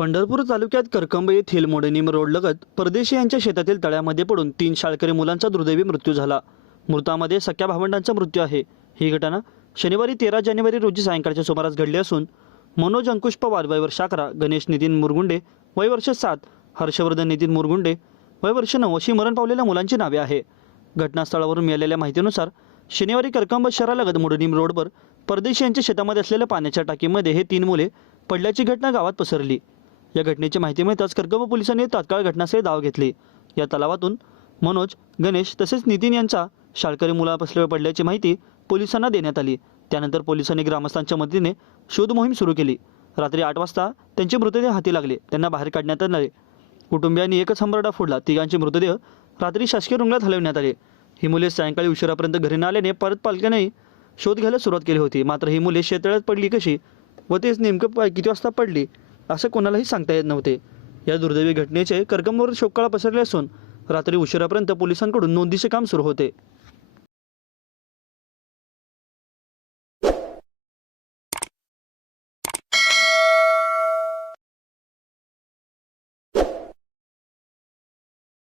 पंढरपूर तालुक्यात करकंब येथील मोडनीम रोडलगत परदेशी यांच्या शेतातील तळ्यामध्ये पडून तीन शाळकरी मुलांचा दुर्दैवी मृत्यू झाला. मृतामध्ये सख्या भावंडांचा मृत्यू आहे. ही घटना शनिवारी तेरा जानेवारी रोजी सायंकाळच्या सुमारास घडली असून मनोज अंकुश पवार वय वर्ष अकरा गणेश नितीन मुरगुंडे वय वर्ष सात हर्षवर्धन नितीन मुरगुंडे वय वर्ष नऊ अशी मरण पावलेल्या मुलांची नावे आहे. घटनास्थळावरून मिळालेल्या माहितीनुसार शनिवारी करकंब शहरालगत मुडनीम रोडवर परदेशी यांच्या शेतामध्ये असलेल्या पाण्याच्या टाकीमध्ये हे तीन मुले पडल्याची घटना गावात पसरली. या घटनेची माहिती मिळताच कर्कम पोलिसांनी तात्काळ घटनास्थळी धाव घेतली. या तलावातून मनोज गणेश तसेच नितीन यांचा शाळकरी मुला पसले पडल्याची माहिती पोलिसांना देण्यात आली. त्यानंतर पोलिसांनी ग्रामस्थांच्या मदतीने शोध मोहीम सुरू केली. रात्री आठ वाजता त्यांचे मृतदेह हाती लागले. त्यांना बाहेर काढण्यात आले. कुटुंबियांनी एकच हंबरडा फोडला. तिघांचे मृतदेह रात्री शासकीय रुग्णालयात हलवण्यात आले. ही मुले सायंकाळी उशिरापर्यंत घरी न आल्याने परत पालकांनी शोध घ्यायला सुरुवात केली होती. मात्र ही मुले शेततळ्यात पडली कशी व तेच नेमकं किती वाजता पडली? असं कोणालाही सांगता येत नव्हते. या दुर्दैवी घटनेचे करकंबवर शोककाळा पसरले असून रात्री उशिरापर्यंत पोलिसांकडून नोंदीचे काम सुरू होते.